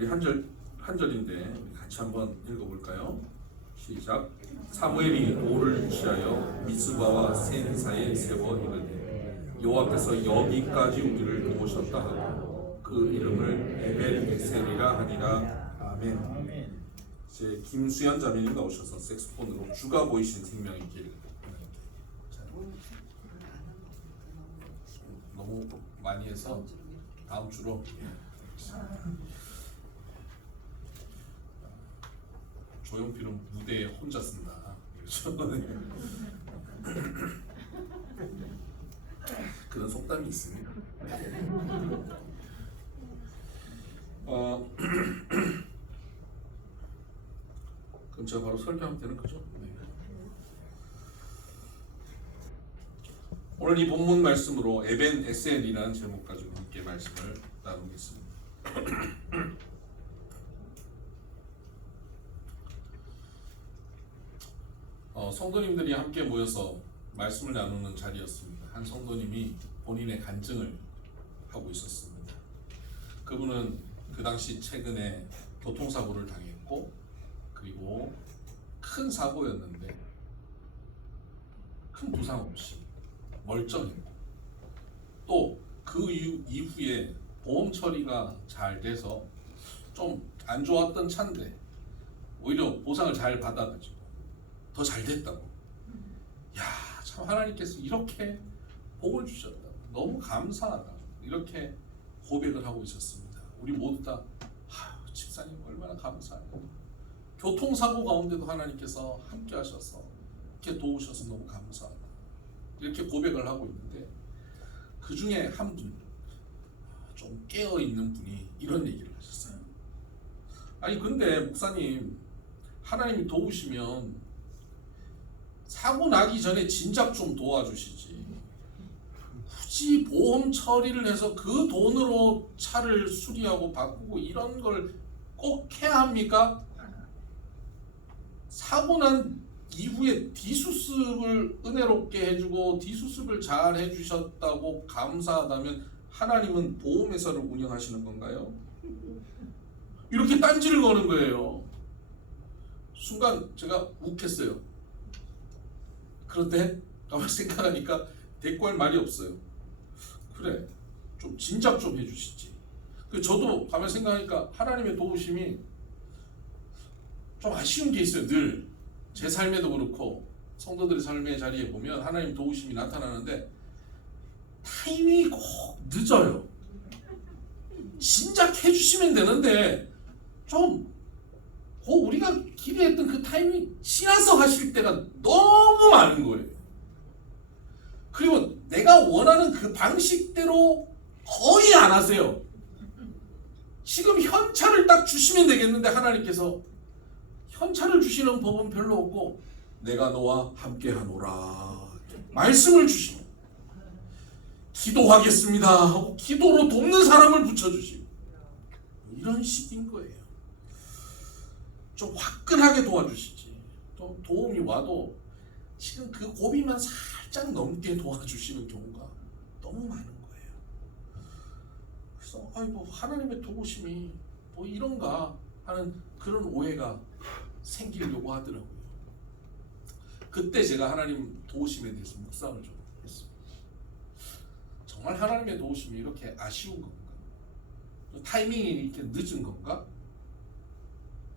우리 한 절인데 같이 한번 읽어볼까요? 시작. 사무엘이 돌을 취하여 미스바와 센사에 세워 이르되 여호와께서 여기까지 우리를 도우셨다 하고 그 이름을 에벨에셀이라 하니라. 아멘. 이제 김수현 자매님 나오셔서 색소폰으로 주가 보이신 생명의 길. 너무 많이 해서 다음 주로. 조용필은 무대에 혼자 쓴다. 그런 속담이 있습니다. 그럼 제가 바로 설교하면 되는 거죠? 네. 오늘 이 본문 말씀으로 에벤 에셀이라는 제목 가지고 함께 말씀을 나누겠습니다. 성도님들이 함께 모여서 말씀을 나누는 자리였습니다. 한 성도님이 본인의 간증을 하고 있었습니다. 그분은 그 당시 최근에 교통사고를 당했고, 그리고 큰 사고였는데 큰 부상 없이 멀쩡했고, 또 그 이후에 보험 처리가 잘 돼서 좀 안 좋았던 차인데 오히려 보상을 잘 받아가지고 더 잘 됐다고. 야, 참 하나님께서 이렇게 복을 주셨다. 너무 감사하다. 이렇게 고백을 하고 있었습니다. 우리 모두 다 집사님 얼마나 감사해요. 교통사고 가운데도 하나님께서 함께 하셔서 이렇게 도우셔서 너무 감사하다. 이렇게 고백을 하고 있는데 그 중에 한 분, 좀 깨어있는 분이 이런 얘기를 하셨어요. 아니 근데 목사님, 하나님이 도우시면 사고 나기 전에 진작 좀 도와주시지. 굳이 보험 처리를 해서 그 돈으로 차를 수리하고 바꾸고 이런 걸 꼭 해야 합니까? 사고 난 이후에 뒤수습을 은혜롭게 해주고 뒤수습을 잘 해주셨다고 감사하다면 하나님은 보험회사를 운영하시는 건가요? 이렇게 딴지를 거는 거예요. 순간 제가 욱했어요. 그런데 가만 생각하니까 대꾸할 말이 없어요. 그래, 좀 진작 좀 해주시지. 저도 가만 생각하니까 하나님의 도우심이 좀 아쉬운 게 있어요. 늘 제 삶에도 그렇고 성도들의 삶의 자리에 보면 하나님 도우심이 나타나는데 타이밍이 꼭 늦어요. 진작 해주시면 되는데 좀 우리가 기대했던 그 타이밍이 지나서 하실 때가 너무 많은 거예요. 그리고 내가 원하는 그 방식대로 거의 안 하세요. 지금 현찰을 딱 주시면 되겠는데 하나님께서 현찰을 주시는 법은 별로 없고 내가 너와 함께하노라 말씀을 주시고 기도하겠습니다 하고 기도로 돕는 사람을 붙여주시고 이런 식인 거예요. 좀 화끈하게 도와주시지. 또 도움이 와도 지금 그 고비만 살짝 넘게 도와주시는 경우가 너무 많은 거예요. 그래서 아이고 하나님의 도우심이 뭐 이런가 하는 그런 오해가 생기려고 하더라고요. 그때 제가 하나님 도우심에 대해서 묵상을 좀 했습니다. 정말 하나님의 도우심이 이렇게 아쉬운 건가? 타이밍이 이렇게 늦은 건가?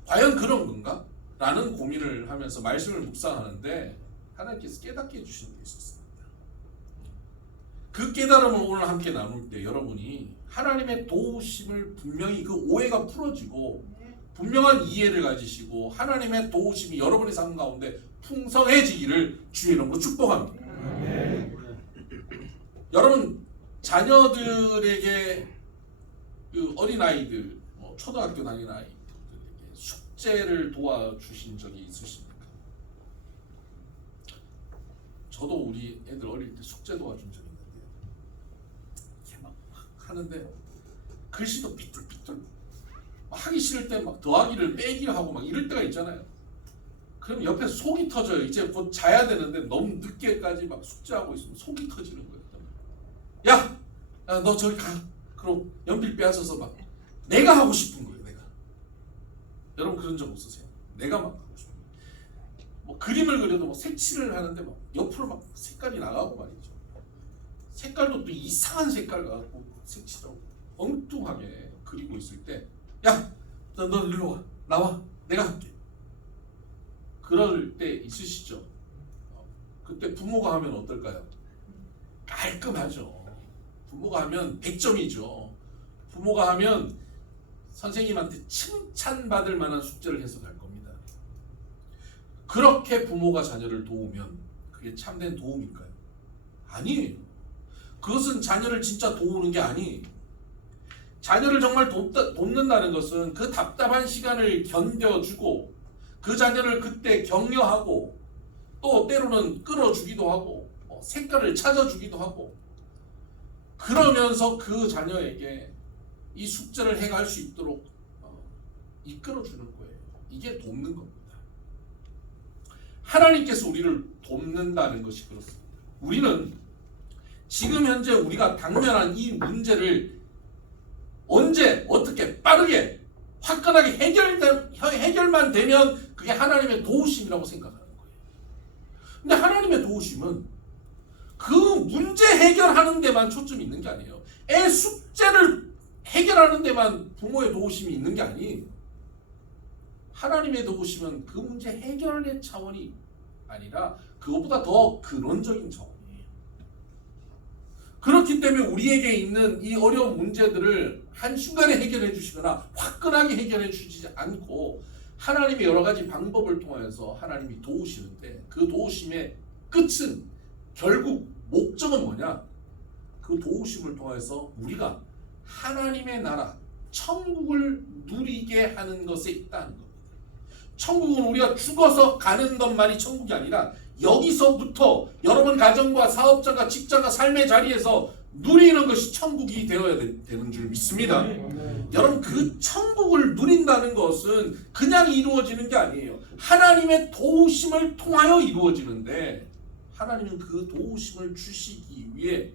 과연 그런 건가? 라는 고민을 하면서 말씀을 묵상하는데 하나님께서 깨닫게 해주시는 게 있었습니다. 그 깨달음을 오늘 함께 나눌 때 여러분이 하나님의 도우심을 분명히 그 오해가 풀어지고 분명한 이해를 가지시고 하나님의 도우심이 여러분의 삶 가운데 풍성해지기를 주의 이름으로 축복합니다. 여러분 자녀들에게 그 어린아이들, 초등학교 다니는 아이들에게 숙제를 도와주신 적이 있으십니까? 저도 우리 애들 어릴 때 숙제 도와준 적이 있는데 이렇게 막 하는데 글씨도 삐뚤삐뚤 하기 싫을 때 막 더하기를 빼기를 하고 막 이럴 때가 있잖아요. 그럼 옆에 속이 터져요. 이제 곧 자야 되는데 너무 늦게까지 막 숙제하고 있으면 속이 터지는 거예요. 야, 너 저기 가. 그럼 연필 빼앗아서 막 내가 하고 싶은 거예요. 내가 여러분 그런 적 없으세요? 내가 막 하고 싶어. 뭐 그림을 그려도 뭐 색칠을 하는데 막 옆으로 막 색깔이 나가고 말이죠. 색깔도 또 이상한 색깔 갖고 색칠하고 엉뚱하게 그리고 있을 때, 야, 너 일로 와, 나와, 내가 할게. 그럴 때 있으시죠? 그때 부모가 하면 어떨까요? 깔끔하죠. 부모가 하면 100점이죠. 부모가 하면 선생님한테 칭찬받을 만한 숙제를 해서 갈 겁니다. 그렇게 부모가 자녀를 도우면 그게 참된 도움일까요? 아니에요. 그것은 자녀를 진짜 도우는 게 아니에요. 자녀를 정말 돕는다는 것은 그 답답한 시간을 견뎌주고 그 자녀를 그때 격려하고 또 때로는 끌어주기도 하고 색깔을 찾아주기도 하고 그러면서 그 자녀에게 이 숙제를 해갈 수 있도록 이끌어주는 거예요. 이게 돕는 겁니다. 하나님께서 우리를 돕는다는 것이 그렇습니다. 우리는 지금 현재 우리가 당면한 이 문제를 언제 어떻게 빠르게 화끈하게 해결만 되면 그게 하나님의 도우심이라고 생각하는 거예요. 근데 하나님의 도우심은 그 문제 해결하는 데만 초점이 있는 게 아니에요. 애 숙제를 해결하는 데만 부모의 도우심이 있는 게 아니에요. 하나님의 도우심은 그 문제 해결의 차원이 아니라 그것보다 더 근원적인 차원이에요. 그렇기 때문에 우리에게 있는 이 어려운 문제들을 한순간에 해결해 주시거나 화끈하게 해결해 주시지 않고 하나님의 여러 가지 방법을 통해서 하나님이 도우시는데 그 도우심의 끝은 결국 목적은 뭐냐? 그 도우심을 통해서 우리가 하나님의 나라, 천국을 누리게 하는 것에 있다는 겁니다. 천국은 우리가 죽어서 가는 것만이 천국이 아니라 여기서부터 여러분 가정과 사업자가 직장과 삶의 자리에서 누리는 것이 천국이 되어야 되는 줄 믿습니다. 여러분 그 천국을 누린다는 것은 그냥 이루어지는 게 아니에요. 하나님의 도우심을 통하여 이루어지는데 하나님은 그 도우심을 주시기 위해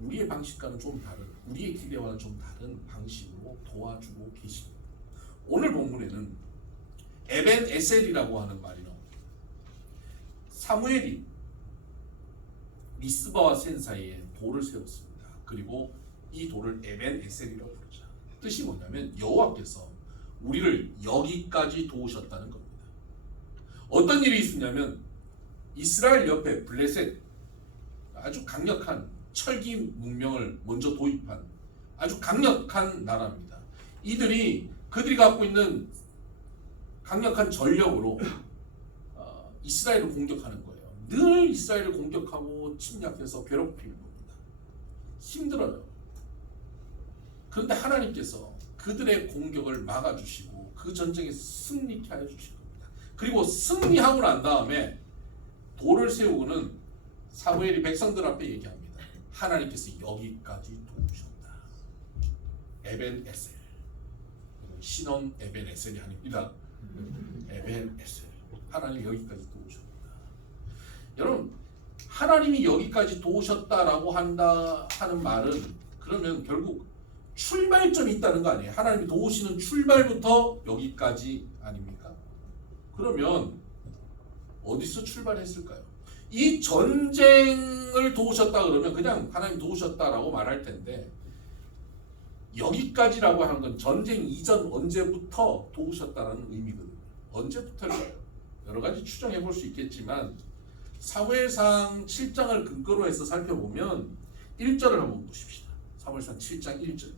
우리의 방식과는 좀 다른, 우리의 기대와는 좀 다른 방식으로 도와주고 계십니다. 오늘 본문에는 에벤 에셀이라고 하는 말이 나옵니다. 사무엘이 미스바와 센 사이에 돌을 세웠습니다. 그리고 이 돌을 에벤 에셀이라고 부르죠. 뜻이 뭐냐면 여호와께서 우리를 여기까지 도우셨다는 겁니다. 어떤 일이 있었냐면 이스라엘 옆에 블레셋, 아주 강력한 철기 문명을 먼저 도입한 아주 강력한 나라입니다. 그들이 갖고 있는 강력한 전력으로 이스라엘을 공격하는 거예요. 늘 이스라엘을 공격하고 침략해서 괴롭히는 겁니다. 힘들어요. 그런데 하나님께서 그들의 공격을 막아주시고 그 전쟁에 승리케 하여 주신 겁니다. 그리고 승리하고 난 다음에 돌을 세우고는 사무엘이 백성들 앞에 얘기합니다. 하나님께서 여기까지 도우셨다. 에벤 에셀. 신원 에벤 에셀이 아닙니다. 에벤 에셀. 하나님 여기까지 도우셨다. 여러분, 하나님이 여기까지 도우셨다라고 하는 말은 그러면 결국 출발점이 있다는 거 아니에요? 하나님이 도우시는 출발부터 여기까지 아닙니까? 그러면 어디서 출발했을까요? 이 전쟁을 도우셨다 그러면 그냥 하나님 도우셨다라고 말할 텐데 여기까지라고 하는 건 전쟁 이전 언제부터 도우셨다라는 의미거든요. 언제부터일까요? 여러 가지 추정해 볼 수 있겠지만 사무엘상 7장을 근거로 해서 살펴보면 1절을 한번 보십시다. 사무엘상 7장 1절.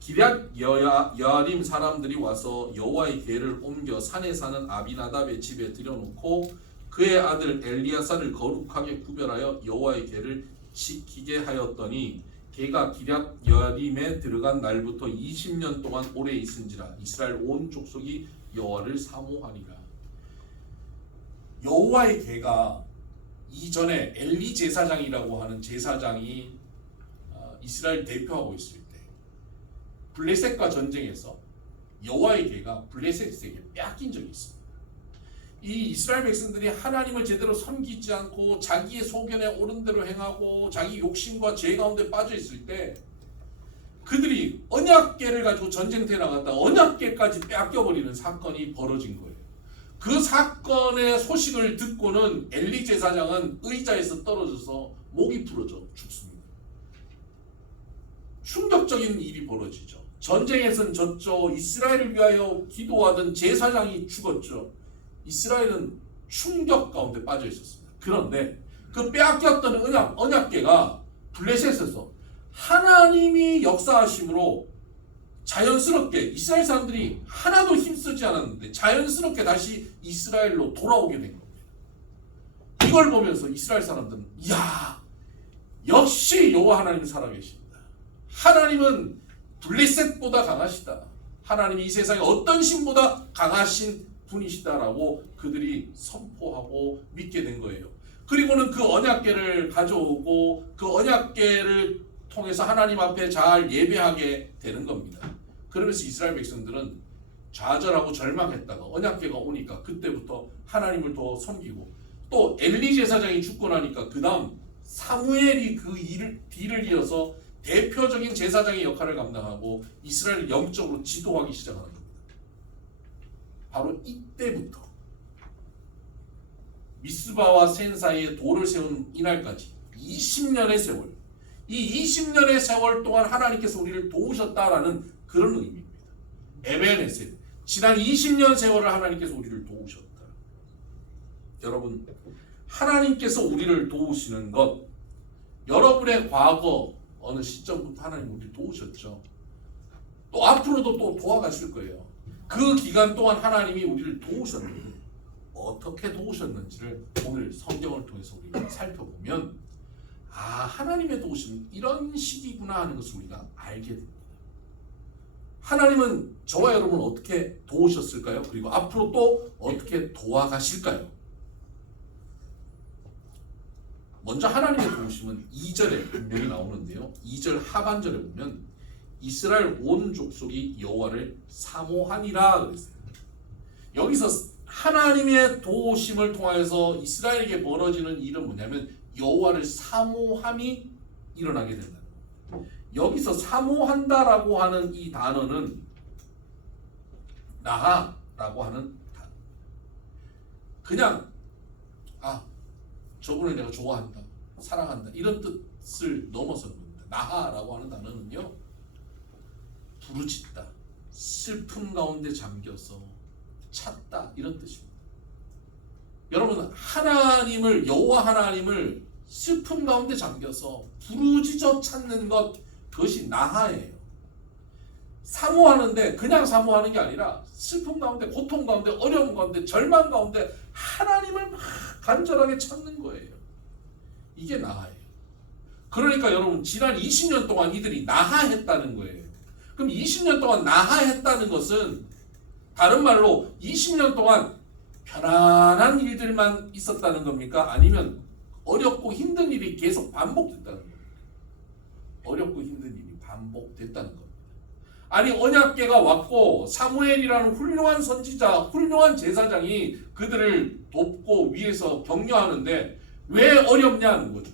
기럇 여아림 사람들이 와서 여호와의 궤를 옮겨 산에 사는 아비나답의 집에 들여놓고 그의 아들 엘리야사를 거룩하게 구별하여 여호와의 궤를 지키게 하였더니 걔가 기럇 여아림에 들어간 날부터 20년 동안 오래 있은지라 이스라엘 온 족속이 여호와를 사모하니라. 여호와의 궤가 이전에 엘리 제사장이라고 하는 제사장이 이스라엘 대표하고 있을 때 블레셋과 전쟁에서 여호와의 궤가 블레셋에게 뺏긴 적이 있습니다. 이 이스라엘 백성들이 하나님을 제대로 섬기지 않고 자기의 소견에 옳은 대로 행하고 자기 욕심과 죄 가운데 빠져 있을 때 그들이 언약궤를 가지고 전쟁터에 나갔다 언약궤까지 빼앗겨버리는 사건이 벌어진 거예요. 그 사건의 소식을 듣고는 엘리 제사장은 의자에서 떨어져서 목이 부러져 죽습니다. 충격적인 일이 벌어지죠. 전쟁에선 졌죠. 이스라엘을 위하여 기도하던 제사장이 죽었죠. 이스라엘은 충격 가운데 빠져 있었습니다. 그런데 그 빼앗겼던 언약궤가 블레셋에서 하나님이 역사하심으로 자연스럽게 이스라엘 사람들이 하나도 힘쓰지 않았는데 자연스럽게 다시 이스라엘로 돌아오게 된 겁니다. 이걸 보면서 이스라엘 사람들은 이야, 역시 여호와 하나님은 살아계십니다. 하나님은 블레셋보다 강하시다. 하나님이 이 세상에 어떤 신보다 강하신 분이시다라고 그들이 선포하고 믿게 된 거예요. 그리고는 그 언약궤를 가져오고 그 언약궤를 통해서 하나님 앞에 잘 예배하게 되는 겁니다. 그러면서 이스라엘 백성들은 좌절하고 절망했다가 언약궤가 오니까 그때부터 하나님을 더 섬기고, 또 엘리 제사장이 죽고 나니까 그 다음 사무엘이 그 뒤를 이어서 대표적인 제사장의 역할을 감당하고 이스라엘을 영적으로 지도하기 시작하는 겁니다. 바로 이때부터 미스바와 센 사이에 돌을 세운 이날까지 20년의 세월, 이 20년의 세월 동안 하나님께서 우리를 도우셨다라는 그런 의미입니다. 에베네셀, 지난 20년 세월을 하나님께서 우리를 도우셨다. 여러분, 하나님께서 우리를 도우시는 것, 여러분의 과거 어느 시점부터 하나님 우리를 도우셨죠. 또 앞으로도 또 도와가실 거예요. 그 기간 동안 하나님이 우리를 도우셨는데 어떻게 도우셨는지를 오늘 성경을 통해서 우리가 살펴보면, 아, 하나님의 도우심은 이런 식이구나 하는 것을 우리가 알게 됩니다. 하나님은 저와 여러분을 어떻게 도우셨을까요? 그리고 앞으로 또 어떻게 도와가실까요? 먼저 하나님의 도우심은 2절에 분명히 나오는데요. 2절 하반절에 보면 이스라엘 온 족속이 여호와를 사모하니라 그랬어요. 여기서 하나님의 도우심을 통해서 이스라엘에게 벌어지는 일은 뭐냐면 여호와를 사모함이 일어나게 된다는 거예요. 여기서 사모한다라고 하는 이 단어는 나하라고 하는 단어. 그냥 저분을 내가 좋아한다, 사랑한다 이런 뜻을 넘어서는 겁니다. 나하라고 하는 단어는요, 부르짖다, 슬픔 가운데 잠겨서 찾다 이런 뜻입니다. 여러분, 하나님을, 여호와 하나님을 슬픔 가운데 잠겨서 부르짖어 찾는 것, 그것이 나하예요. 사모하는데 그냥 사모하는 게 아니라 슬픔 가운데, 고통 가운데, 어려움 가운데, 절망 가운데 하나님을 막 간절하게 찾는 거예요. 이게 나하예요. 그러니까 여러분, 지난 20년 동안 이들이 나하했다는 거예요. 그럼 20년 동안 나하했다는 것은 다른 말로 20년 동안 편안한 일들만 있었다는 겁니까? 아니면 어렵고 힘든 일이 계속 반복됐다는 겁니까? 어렵고 힘든 일이 반복됐다는 겁니다. 아니, 언약궤가 왔고 사무엘이라는 훌륭한 선지자, 훌륭한 제사장이 그들을 돕고 위에서 격려하는데 왜 어렵냐는 거죠.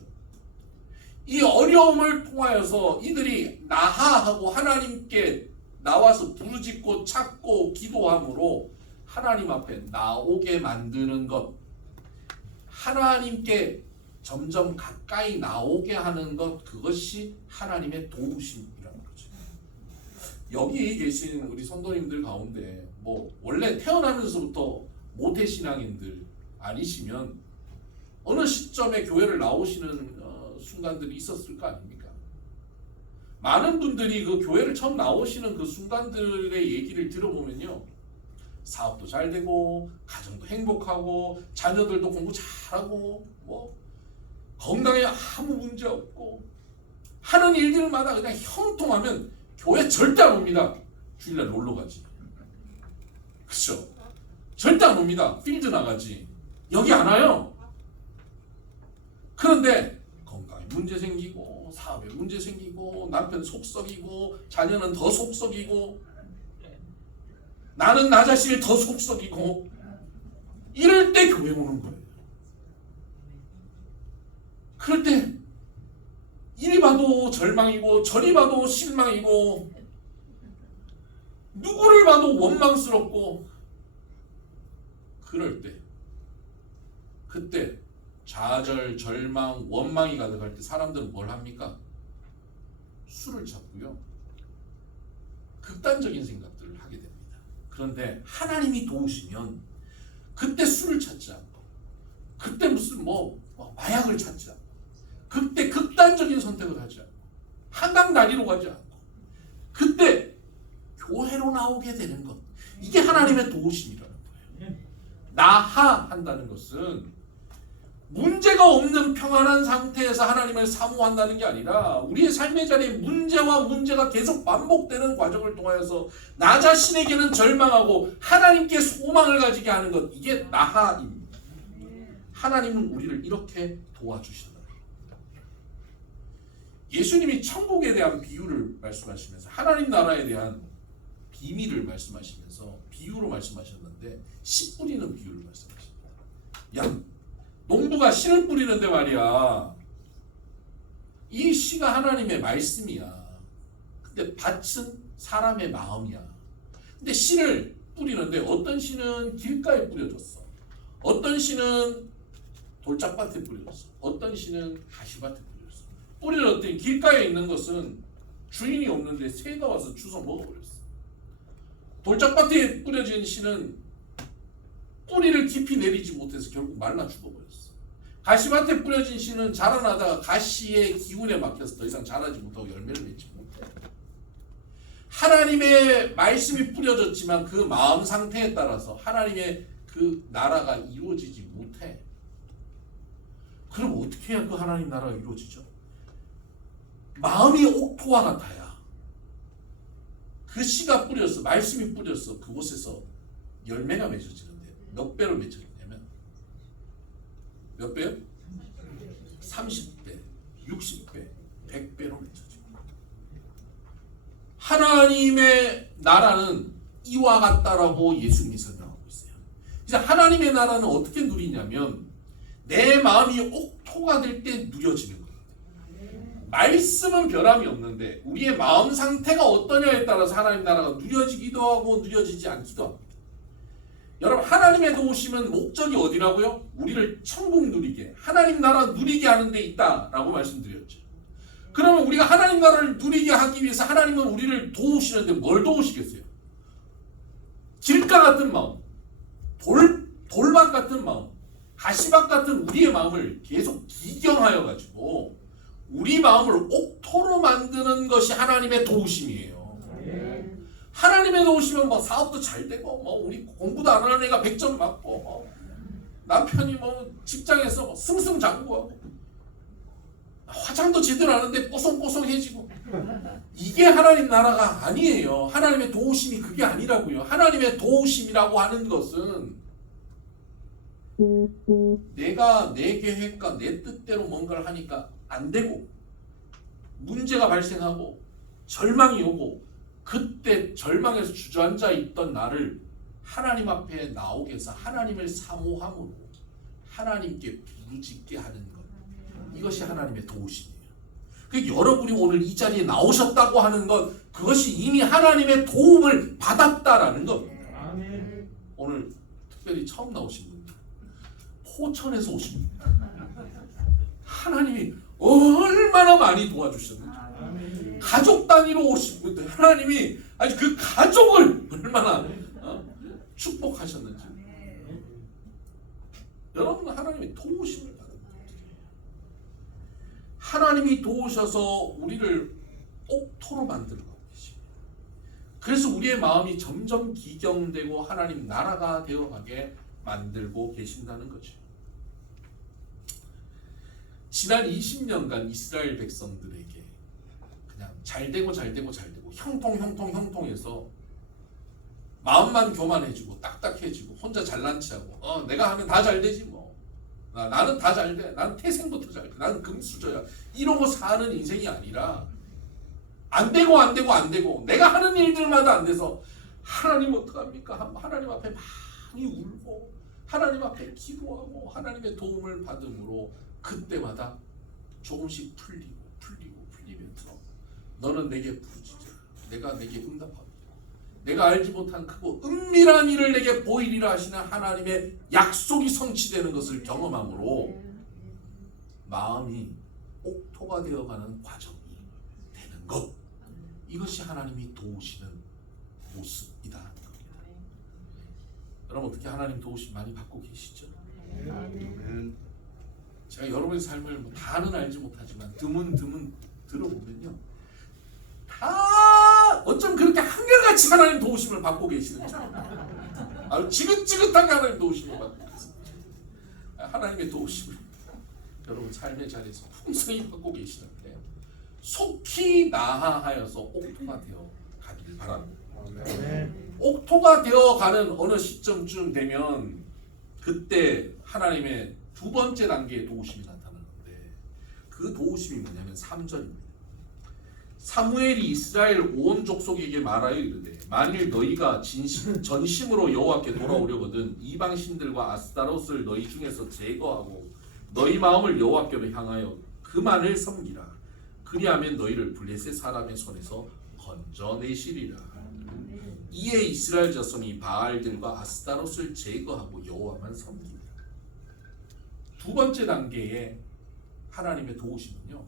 이 어려움을 통하여서 이들이 나하하고 하나님께 나와서 부르짖고 찾고 기도함으로 하나님 앞에 나오게 만드는 것, 하나님께 점점 가까이 나오게 하는 것, 그것이 하나님의 도우심이라는 거죠. 여기 계신 우리 성도님들 가운데 원래 태어나면서부터 모태신앙인들 아니시면 어느 시점에 교회를 나오시는 순간들이 있었을 거 아닙니까? 많은 분들이 그 교회를 처음 나오시는 그 순간들의 얘기를 들어보면요, 사업도 잘 되고 가정도 행복하고 자녀들도 공부 잘하고 건강에 아무 문제 없고 하는 일들마다 그냥 형통하면 교회 절대 안 옵니다. 주일날 놀러 가지. 그렇죠? 절대 안 옵니다. 필드 나가지. 여기 안 와요. 그런데 건강에 문제 생기고 사업에 문제 생기고 남편 속썩이고 자녀는 더 속썩이고 나는 나 자신이 더 속썩이고 이럴 때 교회 오는 거예요. 그럴 때 이리 봐도 절망이고 저리 봐도 실망이고 누구를 봐도 원망스럽고 그럴 때 그때 좌절, 절망, 원망이 가득할 때 사람들은 뭘 합니까? 술을 찾고요. 극단적인 생각들을 하게 됩니다. 그런데 하나님이 도우시면 그때 술을 찾지 않고 그때 무슨 마약을 찾지 않고 그때 극단적인 선택을 하지 않고 한강다리로 가지 않고 그때 교회로 나오게 되는 것, 이게 하나님의 도우심이라는 거예요. 나하한다는 것은 문제가 없는 평안한 상태에서 하나님을 사모한다는 게 아니라 우리의 삶의 자리에 문제가 계속 반복되는 과정을 통하여서 나 자신에게는 절망하고 하나님께 소망을 가지게 하는 것, 이게 나하입니다. 하나님은 우리를 이렇게 도와주신다. 예수님이 천국에 대한 비유를 말씀하시면서 하나님 나라에 대한 비밀을 말씀하시면서 비유로 말씀하셨는데 씨 뿌리는 비유를 말씀하십니다. 야, 농부가 씨를 뿌리는데 말이야, 이 씨가 하나님의 말씀이야. 근데 밭은 사람의 마음이야. 근데 씨를 뿌리는데 어떤 씨는 길가에 뿌려졌어, 어떤 씨는 돌짝밭에 뿌려졌어, 어떤 씨는 가시밭에 뿌려졌어. 뿌려졌더니 길가에 있는 것은 주인이 없는데 새가 와서 주워 먹어버렸어. 돌짝밭에 뿌려진 씨는 뿌리를 깊이 내리지 못해서 결국 말라 죽어버렸어. 가시밭에 뿌려진 씨는 자라나다가 가시의 기운에 막혀서 더 이상 자라지 못하고 열매를 맺지 못해. 하나님의 말씀이 뿌려졌지만 그 마음 상태에 따라서 하나님의 그 나라가 이루어지지 못해. 그럼 어떻게 해야 그 하나님 나라가 이루어지죠? 마음이 옥토와 같아야 그 씨가 뿌려서, 말씀이 뿌려서 그곳에서 열매가 맺어지는데 몇 배로 맺어지냐면 몇 배요? 30배, 60배, 100배로 맺어집니다. 하나님의 나라는 이와 같다라고 예수님이 설명하고 있어요. 이제 하나님의 나라는 어떻게 누리냐면 내 마음이 옥토가 될 때 누려지는 거예요. 말씀은 변함이 없는데 우리의 마음 상태가 어떠냐에 따라서 하나님 나라가 누려지기도 하고 누려지지 않기도 합니다. 여러분, 하나님의 도우심은 목적이 어디라고요? 우리를 천국 누리게, 하나님 나라 누리게 하는 데 있다라고 말씀드렸죠. 그러면 우리가 하나님 나라를 누리게 하기 위해서 하나님은 우리를 도우시는데 뭘 도우시겠어요? 길가 같은 마음, 돌밭 같은 마음, 가시밭 같은 우리의 마음을 계속 기경하여 가지고 우리 마음을 옥토로 만드는 것이 하나님의 도우심이에요. 하나님의 도우심은 사업도 잘 되고 우리 공부도 안 하는 애가 100점 맞고 남편이 직장에서 승승장구하고 화장도 제대로 하는데 뽀송뽀송해지고, 이게 하나님 나라가 아니에요. 하나님의 도우심이 그게 아니라고요. 하나님의 도우심이라고 하는 것은 내가 내 계획과 내 뜻대로 뭔가를 하니까 안 되고 문제가 발생하고 절망이 오고 그때 절망에서 주저앉아 있던 나를 하나님 앞에 나오게 해서 하나님을 사모함으로 하나님께 부르짖게 하는 것, 이것이 하나님의 도우심이에요. 여러분이 오늘 이 자리에 나오셨다고 하는 것, 그것이 이미 하나님의 도움을 받았다라는 겁니다. 오늘 특별히 처음 나오신 분들, 포천에서 오신 분들, 하나님이 얼마나 많이 도와주셨는지, 가족 단위로 오신 분들 하나님이 아주 그 가족을 얼마나 축복하셨는지, 여러분은 하나님의 도우심을 받은 분들이에요. 하나님이 도우셔서 우리를 옥토로 만들고 계십니다. 그래서 우리의 마음이 점점 기경되고 하나님 나라가 되어가게 만들고 계신다는 거죠. 지난 20년간 이스라엘 백성들에게 그냥 잘되고 형통해서 마음만 교만해지고 딱딱해지고 혼자 잘난 체하고 내가 하면 다 잘되지 나는 다 잘돼, 나는 태생부터 잘돼, 나는 금수저야, 이러고 사는 인생이 아니라 안 되고 내가 하는 일들마다 안 돼서 하나님 어떡합니까? 하나님 앞에 많이 울고 하나님 앞에 기도하고 하나님의 도움을 받음으로 그때마다 조금씩 풀리고 너는 내게 부르짖으라. 내가 내게 응답하리라. 내가 알지 못한 크고 은밀한 일을 내게 보이리라 하시는 하나님의 약속이 성취되는 것을 경험함으로 마음이 옥토가 되어가는 과정이 되는 것. 이것이 하나님이 도우시는 모습이다. 여러분 어떻게 하나님 도우심 많이 받고 계시죠? 제가 여러분의 삶을 뭐 다는 알지 못하지만 드문드문 들어보면요, 다 어쩜 그렇게 한결같이 하나님 도우심을 받고 계시는지 아주 지긋지긋하게 하나님 도우심을 받고 계십니다. 하나님의 도우심을 여러분 삶의 자리에서 풍성히 받고 계시는데 속히 나아하여서 옥토가 되어 가길 바랍니다. 옥토가 되어가는 어느 시점쯤 되면 그때 하나님의 두 번째 단계의 도우심이 나타나는데 그 도우심이 뭐냐면 3절입니다. 사무엘이 이스라엘 온 족속에게 말하여 이르되 만일 너희가 전심으로 여호와께 돌아오려거든 이방 신들과 아스타롯을 너희 중에서 제거하고 너희 마음을 여호와께로 향하여 그만을 섬기라. 그리하면 너희를 블레셋 사람의 손에서 건져내시리라. 이에 이스라엘 자손이 바알들과 아스타롯을 제거하고 여호와만 섬깁니다. 두 번째 단계의 하나님의 도우심은요,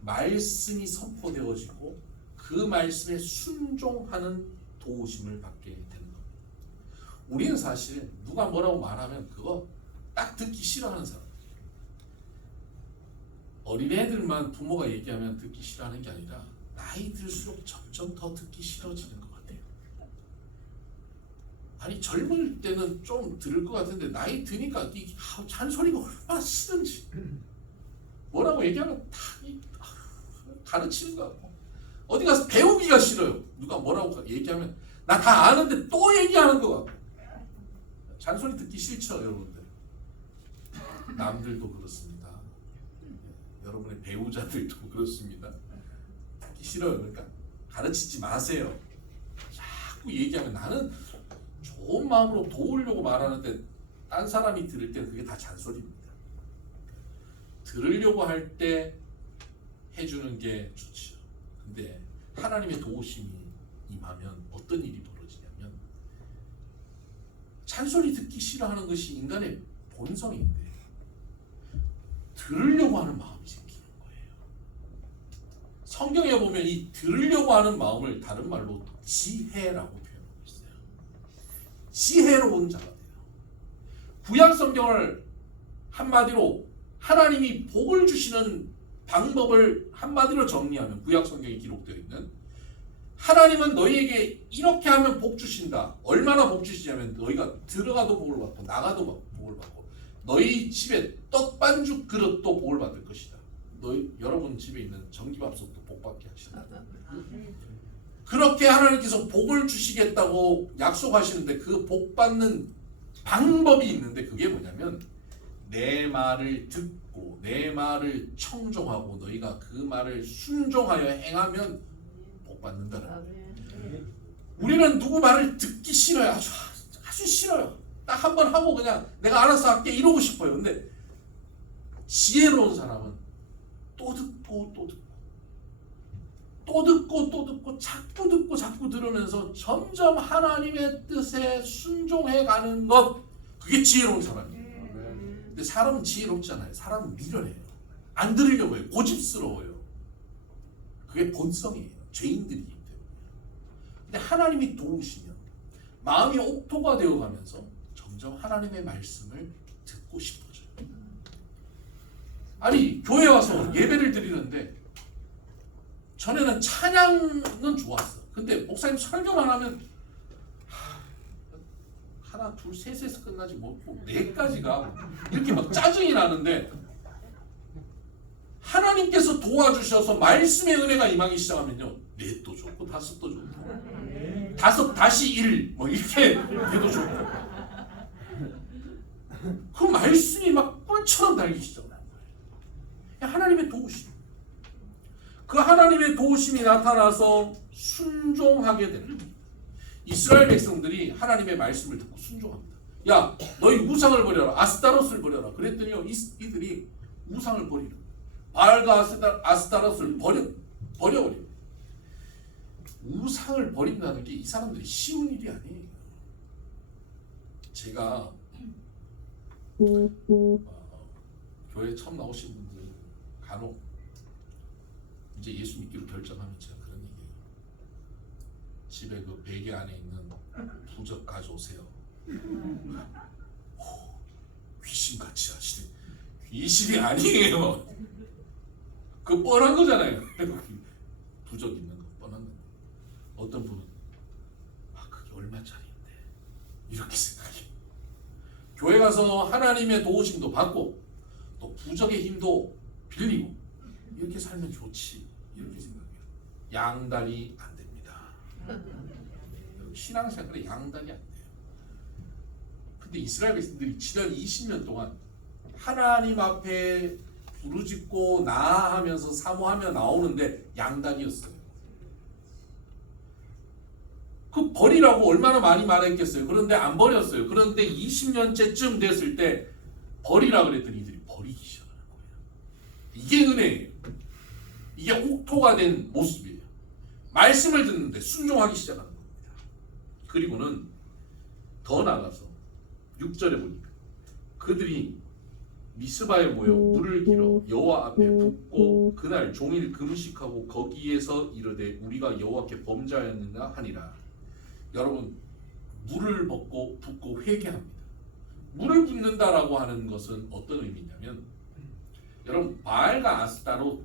말씀이 선포되어지고 그 말씀에 순종하는 도우심을 받게 되는 겁니다. 우리는 사실 누가 뭐라고 말하면 그거 딱 듣기 싫어하는 사람. 어린애들만 부모가 얘기하면 듣기 싫어하는 게 아니라 나이 들수록 점점 더 듣기 싫어지는 것 같아요. 아니 젊을 때는 좀 들을 것 같은데 나이 드니까 이 잔소리가 얼마나 싫은지, 뭐라고 얘기하면 다 가르치는 거 같고 어디 가서 배우기가 싫어요. 누가 뭐라고 얘기하면 나 다 아는데 또 얘기하는 거 같고 잔소리 듣기 싫죠 여러분들. 남들도 그렇습니다. 여러분의 배우자들도 그렇습니다. 듣기 싫어요. 그러니까 가르치지 마세요. 자꾸 얘기하면 나는 좋은 마음으로 도우려고 말하는데 딴 사람이 들을 때 그게 다 잔소리입니다. 들으려고 할 때 해주는 게 좋죠. 근데 하나님의 도우심이 임하면 어떤 일이 벌어지냐면 잔소리 듣기 싫어하는 것이 인간의 본성인데 들으려고 하는 마음이 생기는 거예요. 성경에 보면 이 들으려고 하는 마음을 다른 말로 지혜라고 표현하고 있어요. 지혜로운 자가 돼요. 구약 성경을 한마디로 하나님이 복을 주시는 방법을 한마디로 정리하면 구약 성경에 기록되어 있는 하나님은 너희에게 이렇게 하면 복 주신다. 얼마나 복 주시냐면 너희가 들어가도 복을 받고 나가도 복을 받고 너희 집에 떡반죽 그릇도 복을 받을 것이다. 여러분 집에 있는 전기밥솥도 복받게 하신다. 그렇게 하나님께서 복을 주시겠다고 약속하시는데 그 복 받는 방법이 있는데 그게 뭐냐면 내 말을 듣고 내 말을 청종하고 너희가 그 말을 순종하여 행하면 복 받는다는 거예요. 우리는 누구 말을 듣기 싫어요. 아주 싫어요. 딱 한 번 하고 그냥 내가 알아서 할게 이러고 싶어요. 근데 지혜로운 사람은 또 듣고 또 듣고 또 듣고 또 듣고 자꾸 듣고 자꾸 들으면서 점점 하나님의 뜻에 순종해 가는 것, 그게 지혜로운 사람이에요. 근데 사람은 지혜롭잖아요. 사람은 미련해요. 안 들으려고 해요. 고집스러워요. 그게 본성이에요. 죄인들이기 때문에. 근데 하나님이 도우시면 마음이 옥토가 되어가면서 점점 하나님의 말씀을 듣고 싶어져요. 아니 교회 와서 예배를 드리는데 전에는 찬양은 좋았어. 근데 목사님 설교만 하면 하나 둘 셋에서 끝나지 뭐 네까지가 이렇게 막 짜증이 나는데 하나님께서 도와주셔서 말씀의 은혜가 임하기 시작하면요, 넷도 좋고 다섯도 좋고 다섯 다시 일 뭐 이렇게 돼도 좋고 그 말씀이 막 꿀처럼 달기 시작하는 거예요. 하나님의 도우심, 그 하나님의 도우심이 나타나서 순종하게 되는 거예요. 이스라엘 백성들이 하나님의 말씀을 듣고 순종합니다. 야, 너희 우상을 버려라. 아스타롯을 버려라. 그랬더니요, 이들이 우상을 버리는, 바알과 아스타롯을 버려버립니다. 우상을 버린다는 게 이 사람들이 쉬운 일이 아니에요. 제가 교회 처음 나오신 분들 간혹 이제 예수 믿기로 결정하면 제가 그런 얘기해요. 집에 그 베개 안에 있는 부적 가져오세요. 귀신같이 하시네. 귀신이 아니에요. 그 뻔한 거잖아요. 부적 있는 거 뻔한 거. 어떤 분은 그게 얼마짜리인데 이렇게 생각해요. 교회 가서 하나님의 도우심도 받고 또 부적의 힘도 빌리고 이렇게 살면 좋지 이렇게 생각해요. 양다리 안 됩니다. 신앙생활에 양다리 안 돼요. 근데 이스라엘 백성들이 지난 20년 동안 하나님 앞에 부르짖고 나아하면서 사모하며 나오는데 양다리였어요. 그 버리라고 얼마나 많이 말했겠어요. 그런데 안 버렸어요. 그런데 20년째쯤 됐을 때 버리라 그랬더니 이들이 버리기 시작하는 거예요. 이게 은혜예요. 이게 옥토가 된 모습이에요. 말씀을 듣는데 순종하기 시작하는 겁니다. 그리고는 더 나아가서 6절에 보니까 그들이 미스바에 모여 물을 길어 여호와 앞에 붓고 그날 종일 금식하고 거기에서 이르되 우리가 여호와께 범죄하였느냐 하니라. 여러분, 물을 붓고 회개합니다. 물을 붓는다라고 하는 것은 어떤 의미냐면, 여러분, 바알과 아스타롯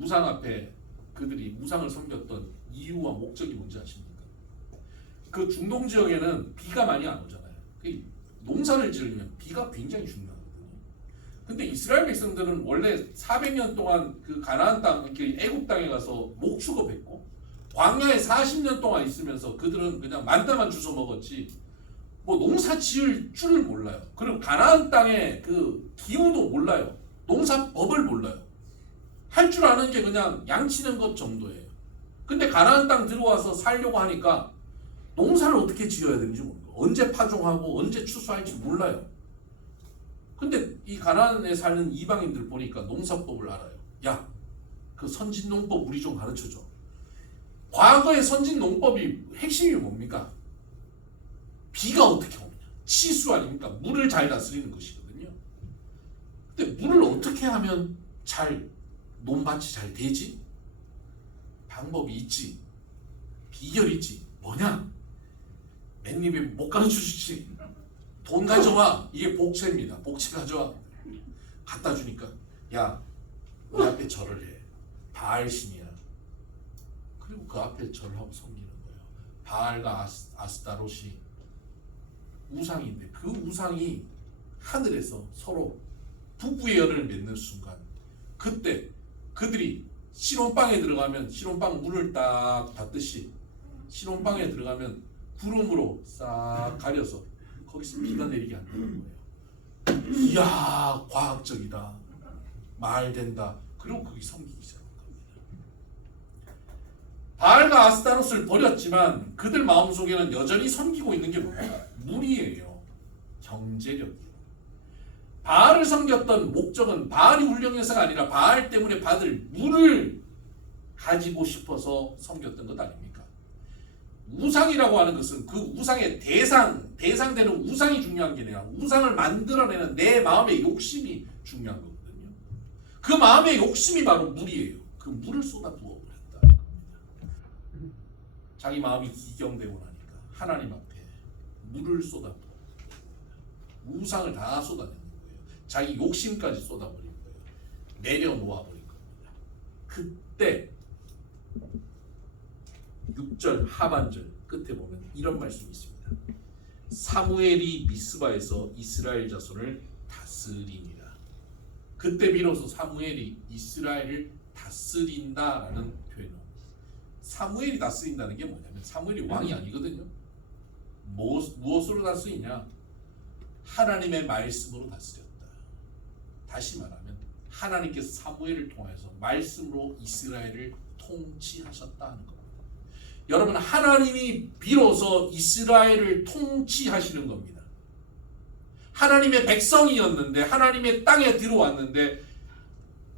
우상 앞에 그들이 우상을 섬겼던 이유와 목적이 뭔지 아십니까? 그 중동 지역에는 비가 많이 안 오잖아요. 농사를 지으려면 비가 굉장히 중요하거든요. 근데 이스라엘 백성들은 원래 400년 동안 그 가나안 땅, 애굽 땅에 가서 목축업했고 광야에 40년 동안 있으면서 그들은 그냥 만다만 주워 먹었지 뭐 농사 지을 줄을 몰라요. 그리고 가나안 땅의 그 기후도 몰라요. 농사법을 몰라요. 할 줄 아는 게 그냥 양치는 것 정도예요. 근데 가나안 땅 들어와서 살려고 하니까 농사를 어떻게 지어야 되는지 모르고 언제 파종하고 언제 추수할지 몰라요. 근데 이 가나안에 사는 이방인들 보니까 농사법을 알아요. 야, 그 선진농법 우리 좀 가르쳐줘. 과거의 선진농법이 핵심이 뭡니까? 비가 어떻게 오느냐. 치수 아닙니까? 물을 잘 다스리는 것이거든요. 근데 물을 어떻게 하면 논밭이 잘 되지? 방법이 있지. 비결이 있지. 뭐냐? 맨입에 못 가르쳐주지. 돈 가져와. 이게 복채입니다. 복채 가져와. 갖다 주니까 야, 우리 앞에 절을 해. 바알 신이야. 그리고 그 앞에 절하고 섬기는 거예요. 바알과 아스타롯이 우상인데 그 우상이 하늘에서 서로 부부의 연을 맺는 순간 그때 그들이 신혼방에 들어가면 신혼방 문을 딱 닫듯이 신혼방에 들어가면 구름으로 싹 가려서 거기서 비가 내리게 한다는 거예요. 이야, 과학적이다. 말된다. 그리고 거기 섬기기 시작한 겁니다. 바알과 아스타롯을 버렸지만 그들 마음속에는 여전히 섬기고 있는 게 뭐예요? 물이에요. 경제력이에요. 바알을 섬겼던 목적은 바알이 훌륭해서가 아니라 바알 때문에 받을 물을 가지고 싶어서 섬겼던 것 아닙니까? 우상이라고 하는 것은 그 우상의 대상되는 우상이 중요한 게 아니라 우상을 만들어내는 내 마음의 욕심이 중요한 거거든요. 그 마음의 욕심이 바로 물이에요. 그 물을 쏟아 부어버렸다. 자기 마음이 기경되고 나니까 하나님 앞에 물을 쏟아 부어 우상을 다 쏟아내는 거예요. 자기 욕심까지 쏟아버린 거예요. 내려놓아버린 겁니다. 그때 6절 하반절 끝에 보면 이런 말씀이 있습니다. 사무엘이 미스바에서 이스라엘 자손을 다스리니라. 그때 비로소 사무엘이 이스라엘을 다스린다라는 표현을 합니다. 사무엘이 다스린다는 게 뭐냐면 사무엘이 왕이 아니거든요. 무엇으로 다스리냐? 하나님의 말씀으로 다스렸다. 다시 말하면 하나님께서 사무엘을 통해서 말씀으로 이스라엘을 통치하셨다 하는 겁니다. 여러분, 하나님이 비로소 이스라엘을 통치하시는 겁니다. 하나님의 백성이었는데 하나님의 땅에 들어왔는데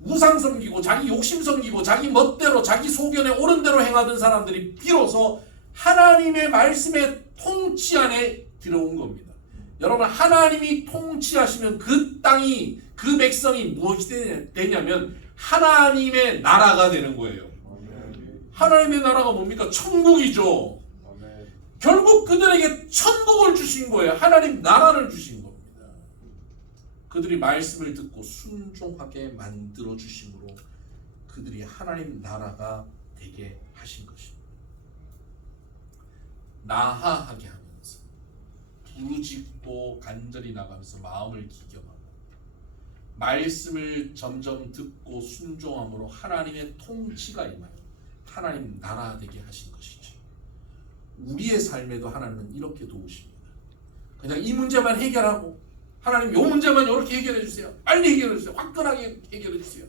우상 섬기고 자기 욕심 섬기고 자기 멋대로 자기 소견에 옳은 대로 행하던 사람들이 비로소 하나님의 말씀의 통치 안에 들어온 겁니다. 여러분, 하나님이 통치하시면 그 땅이, 그 백성이 무엇이 되냐면 하나님의 나라가 되는 거예요. 하나님의 나라가 뭡니까? 천국이죠. 결국 그들에게 천국을 주신 거예요. 하나님 나라를 주신 겁니다. 그들이 말씀을 듣고 순종하게 만들어 주심으로 그들이 하나님 나라가 되게 하신 것입니다. 나아하게 하면서 부르짖고 간절히 나가면서 마음을 기경하고 말씀을 점점 듣고 순종함으로 하나님의 통치가 임하여 하나님 나라 되게 하신 것이죠. 우리의 삶에도 하나님은 이렇게 도우십니다. 그냥 이 문제만 해결하고 하나님 이 문제만 이렇게 해결해 주세요. 빨리 해결해 주세요. 화끈하게 해결해 주세요.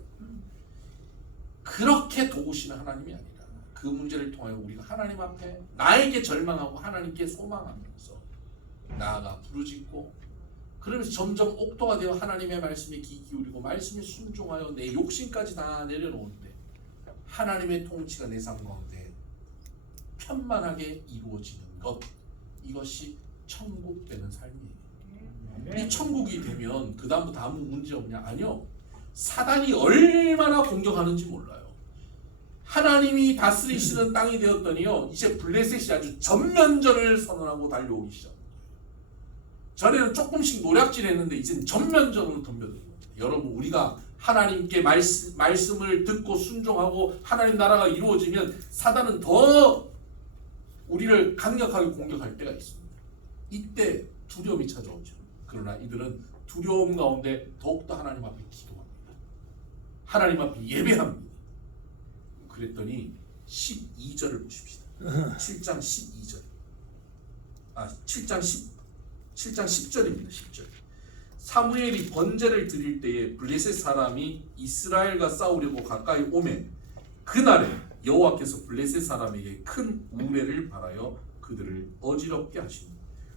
그렇게 도우시는 하나님이 아니라 그 문제를 통하여 우리가 하나님 앞에 나에게 절망하고 하나님께 소망하면서 나아가 부르짖고 그러면서 점점 옥도가 되어 하나님의 말씀에 귀 기울이고 말씀에 순종하여 내 욕심까지 다 내려놓는데 하나님의 통치가 내 삶 가운데 편만하게 이루어지는 것, 이것이 천국 되는 삶이에요. 이 천국이 되면 그 다음부터 아무 문제 없냐? 아니요. 사단이 얼마나 공격하는지 몰라요. 하나님이 다스리시는 땅이 되었더니요, 이제 블레셋이 아주 전면전을 선언하고 달려오기 시작합니다. 전에는 조금씩 노략질했는데 이제는 전면전으로 덤벼드는 겁니다. 여러분, 우리가 하나님께 말씀을 듣고 순종하고 하나님 나라가 이루어지면 사단은 더 우리를 강력하게 공격할 때가 있습니다. 이때 두려움이 찾아오죠. 그러나 이들은 두려움 가운데 더욱더 하나님 앞에 기도합니다. 하나님 앞에 예배합니다. 그랬더니 12절을 보십시다. 7장 12절. 7장 10절입니다. 10절. 사무엘이 번제를 드릴 때에 블레셋 사람이 이스라엘과 싸우려고 가까이 오매 그날에 여호와께서 블레셋 사람에게 큰 우레를 발하여 그들을 어지럽게 하시니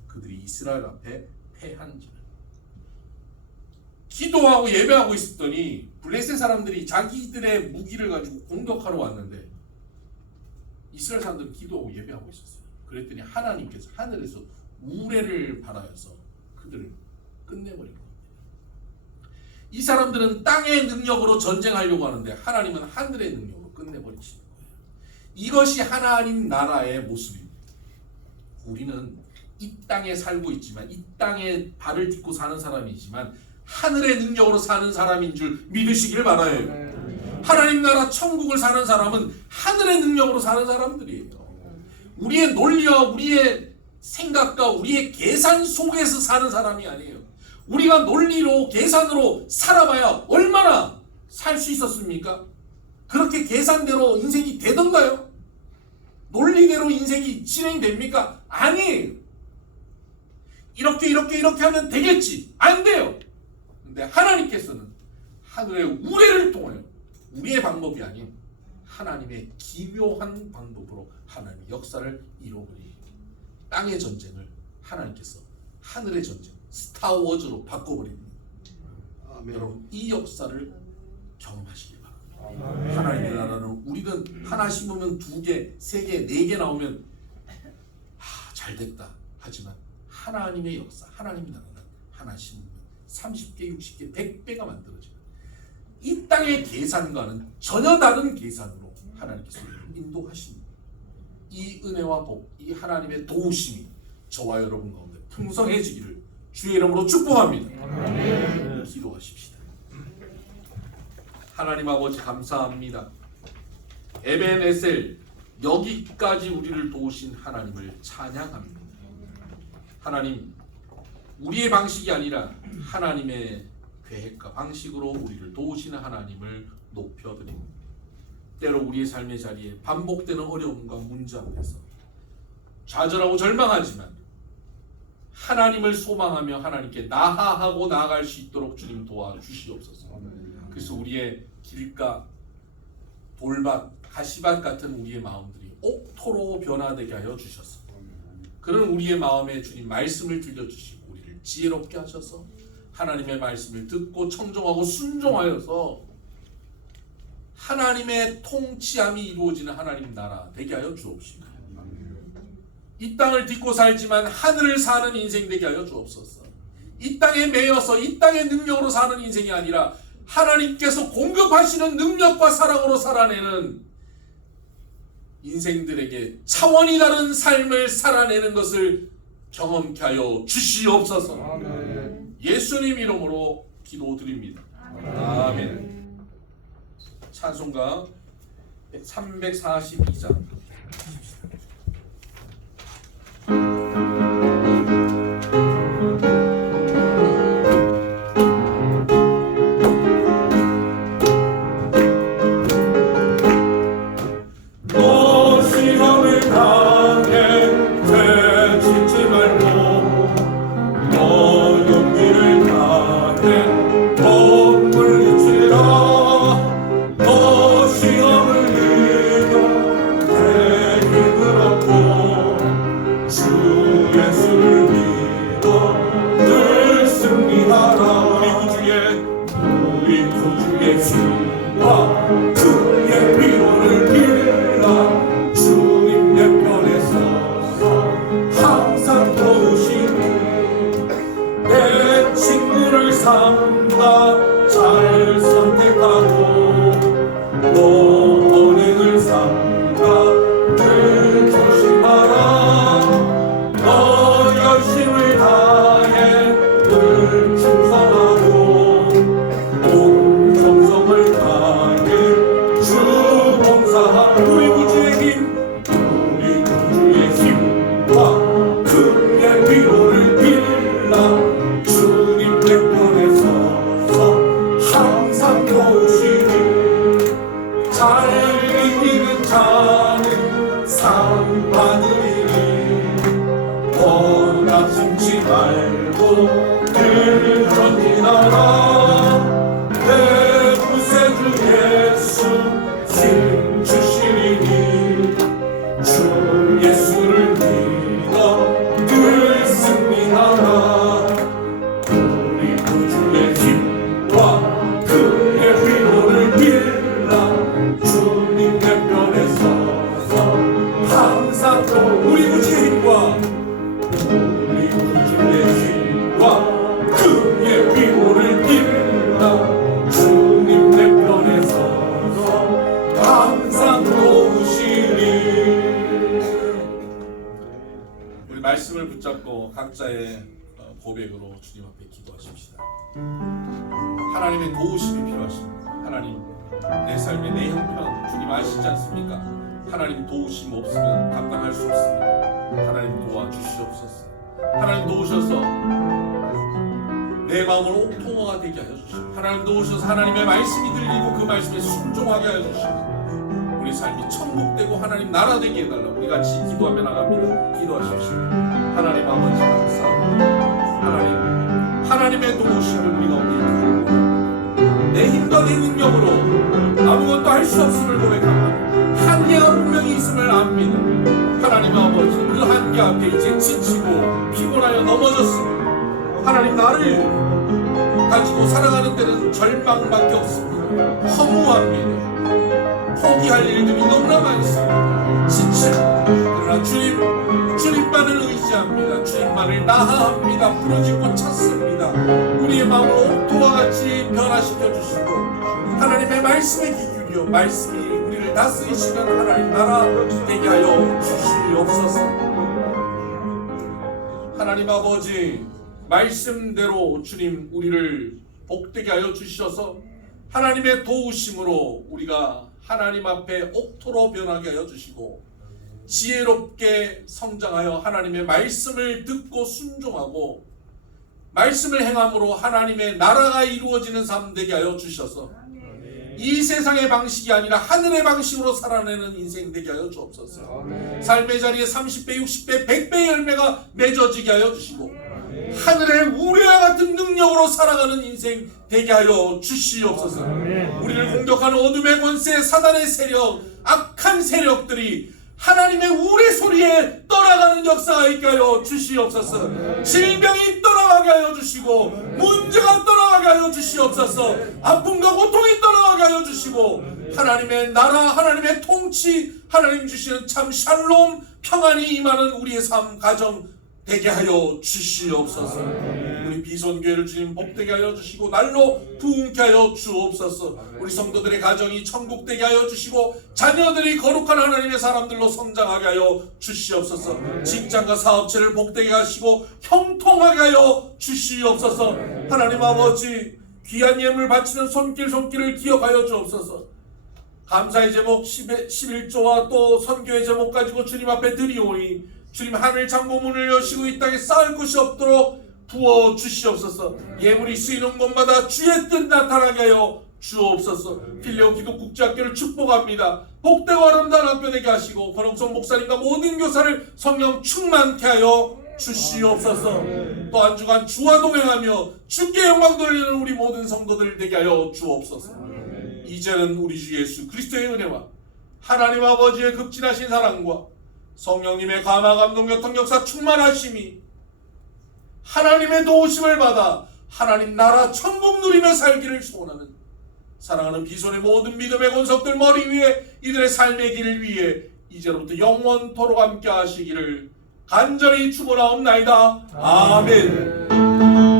그들이 이스라엘 앞에 패한지라. 기도하고 예배하고 있었더니 블레셋 사람들이 자기들의 무기를 가지고 공격하러 왔는데 이스라엘 사람들은 기도하고 예배하고 있었어요. 그랬더니 하나님께서 하늘에서 우레를 발하여서 그들을 끝내버린 겁니다. 이 사람들은 땅의 능력으로 전쟁하려고 하는데 하나님은 하늘의 능력으로 끝내버리시는 거예요. 이것이 하나님 나라의 모습입니다. 우리는 이 땅에 살고 있지만 이 땅에 발을 딛고 사는 사람이지만 하늘의 능력으로 사는 사람인 줄 믿으시길 바라요. 하나님 나라 천국을 사는 사람은 하늘의 능력으로 사는 사람들이에요. 우리의 논리와 우리의 생각과 우리의 계산 속에서 사는 사람이 아니에요. 우리가 논리로 계산으로 살아봐야 얼마나 살 수 있었습니까? 그렇게 계산대로 인생이 되던가요? 논리대로 인생이 진행됩니까? 아니에요. 이렇게 하면 되겠지. 안 돼요. 근데 하나님께서는 하늘의 우레를 통하여 우리의 방법이 아닌 하나님의 기묘한 방법으로 하나님의 역사를 이루어버리고 땅의 전쟁을 하나님께서 하늘의 전쟁, 스타워즈로 바꿔버립니다. 여러분, 이 역사를 경험하시기 바랍니다. 하나님의 나라는 우리는 하나 심으면 2개, 3개, 4개 나오면 잘됐다 하지만 하나님의 역사, 하나님의 나라는 하나 심으면 30개, 60개, 100배가 만들어지는 이 땅의 계산과는 전혀 다른 계산으로 하나님께서 인도하십니다. 이 은혜와 복, 이 하나님의 도우심이 저와 여러분 가운데 풍성해지기를 주의 이름으로 축복합니다. 아멘. 기도하십시다. 하나님 아버지 감사합니다. 에벤에셀, 여기까지 우리를 도우신 하나님을 찬양합니다. 하나님, 우리의 방식이 아니라 하나님의 계획과 방식으로 우리를 도우시는 하나님을 높여드립니다. 때로 우리의 삶의 자리에 반복되는 어려움과 문제 앞에서 좌절하고 절망하지만 하나님을 소망하며 하나님께 나아하고 나아갈 수 있도록 주님 도와주시옵소서. 그래서 우리의 길가, 돌밭, 가시밭 같은 우리의 마음들이 옥토로 변화되게 하여 주셔서 그런 우리의 마음에 주님 말씀을 들려주시고 우리를 지혜롭게 하셔서 하나님의 말씀을 듣고 청종하고 순종하여서 하나님의 통치함이 이루어지는 하나님 나라 되게 하여 주옵시고, 이 땅을 딛고 살지만 하늘을 사는 인생 되게 하여 주옵소서. 이 땅에 매여서 이 땅의 능력으로 사는 인생이 아니라 하나님께서 공급하시는 능력과 사랑으로 살아내는 인생들에게 차원이 다른 삶을 살아내는 것을 경험케 하여 주시옵소서. 아멘. 예수님 이름으로 기도드립니다. 아멘. 찬송가 342장. 잘 선택하고 너 언행을 삼가 늘 조심하라. 너 열심을 다해 늘 충성하고 온 정성을 다해 주 봉사하라. 우리 구주의 힘과 그의 위로를 빌라. 주님 내 편에 서서 항상 도우시니 잘 이기는 자는 상 받으리니 워낙 심지 말고 늘 전진하라. 내 구세주 예수 힘 주시리니 주 예수를 믿어 늘 승리하라. 우리 구주의 힘과 그의 위로를 빌라. 주님 내 편에 서서 항상 또 우리 구주의 힘과 그의 위로를 빌라. 주님 내 편에 서서 항상 도우시리. 우리 말씀을 붙잡고 각자의 고백으로 주님 앞에 기도하십시다. 하나님의 도우심이 필요하십니다. 하나님, 내 삶의 내 형편 주님 아시지 않습니까? 하나님 도우심 없으면 감당할 수 없습니다. 하나님 도와주시옵소서. 하나님 도우셔서 내 마음을 옥통화가 되게 하여 주시고, 하나님 도우셔서 하나님의 말씀이 들리고 그 말씀에 순종하게 하여 주시고, 우리 삶이 천국되고 하나님 나라 되게 해달라고 우리 같이 기도하며 나갑니다. 기도하십시오. 하나님 아버지 감사합니다. 하나님의 도우심을 우리 가운데 두고 내 힘과 내 능력으로 아무것도 할 수 없음을 고백합니다. 한계가 분명히 있음을 압니다. 하나님 아버지, 그 한계 앞에 이제 지치고 피곤하여 넘어졌습니다. 하나님, 나를 가지고 살아가는 데는 절망밖에 없습니다. 허무합니다. 포기할 일들이 너무나 많습니다. 지칩니다. 그러나 주님만을 의지합니다. 주님만을 나아합니다. 부르짖고 찾습니다. 우리의 마음을 옥토와 같이 변화시켜 주시고 하나님의 말씀에 귀 기울여 말씀이 우리를 다스리시는 하나님 나라 되게 하여 주시옵소서. 하나님 아버지, 말씀대로 주님 우리를 복되게 하여 주셔서 하나님의 도우심으로 우리가 하나님 앞에 옥토로 변하게 하여 주시고 지혜롭게 성장하여 하나님의 말씀을 듣고 순종하고 말씀을 행함으로 하나님의 나라가 이루어지는 삶 되게 하여 주셔서 이 세상의 방식이 아니라 하늘의 방식으로 살아내는 인생 되게 하여 주옵소서. 삶의 자리에 30배, 60배, 100배의 열매가 맺어지게 하여 주시고 하늘의 우레와 같은 능력으로 살아가는 인생 되게 하여 주시옵소서. 우리를 공격하는 어둠의 권세, 사단의 세력, 악한 세력들이 하나님의 우레 소리에 떠나가는 역사가 있게 하여 주시옵소서. 질병이 떠나가게 하여 주시고 문제가 떠나가게 떠나가게 하여 주시옵소서. 아픔과 고통이 떠나가게 하여 주시고 하나님의 나라, 하나님의 통치, 하나님 주시는 참 샬롬 평안이 임하는 우리의 삶 가정 되게 하여 주시옵소서. 우리 비선교회를 주님 복되게 하여 주시고 날로 부흥케 하여 주옵소서. 우리 성도들의 가정이 천국 되게 하여 주시고 자녀들이 거룩한 하나님의 사람들로 성장하게 하여 주시옵소서. 직장과 사업체를 복되게 하시고 형통하게 하여 주시옵소서. 하나님 아버지, 귀한 예물 바치는 손길을 기억하여 주옵소서. 감사의 제목 11조와 또 선교의 제목 가지고 주님 앞에 드리오니 주님 하늘 창고문을 여시고 이 땅에 쌓을 곳이 없도록 부어 주시옵소서. 예물이 쓰이는 곳마다 주의 뜻 나타나게 하여 주옵소서. 필레오 기독국제학교를 축복합니다. 복되고 아름다운 학교 되게 하시고 권홍성 목사님과 모든 교사를 성령 충만케 하여 주시옵소서. 또 한 주간 주와 동행하며 주께 영광 돌리는 우리 모든 성도들 되게 하여 주옵소서. 이제는 우리 주 예수 그리스도의 은혜와 하나님 아버지의 극진하신 사랑과 성령님의 감화 감동 교통 역사 충만하심이 하나님의 도우심을 받아 하나님 나라 천국 누리며 살기를 소원하는 사랑하는 비손의 모든 믿음의 권속들 머리 위에 이들의 삶의 길을 위해 이제로부터 영원토록 함께 하시기를 간절히 축원하옵나이다. 아멘.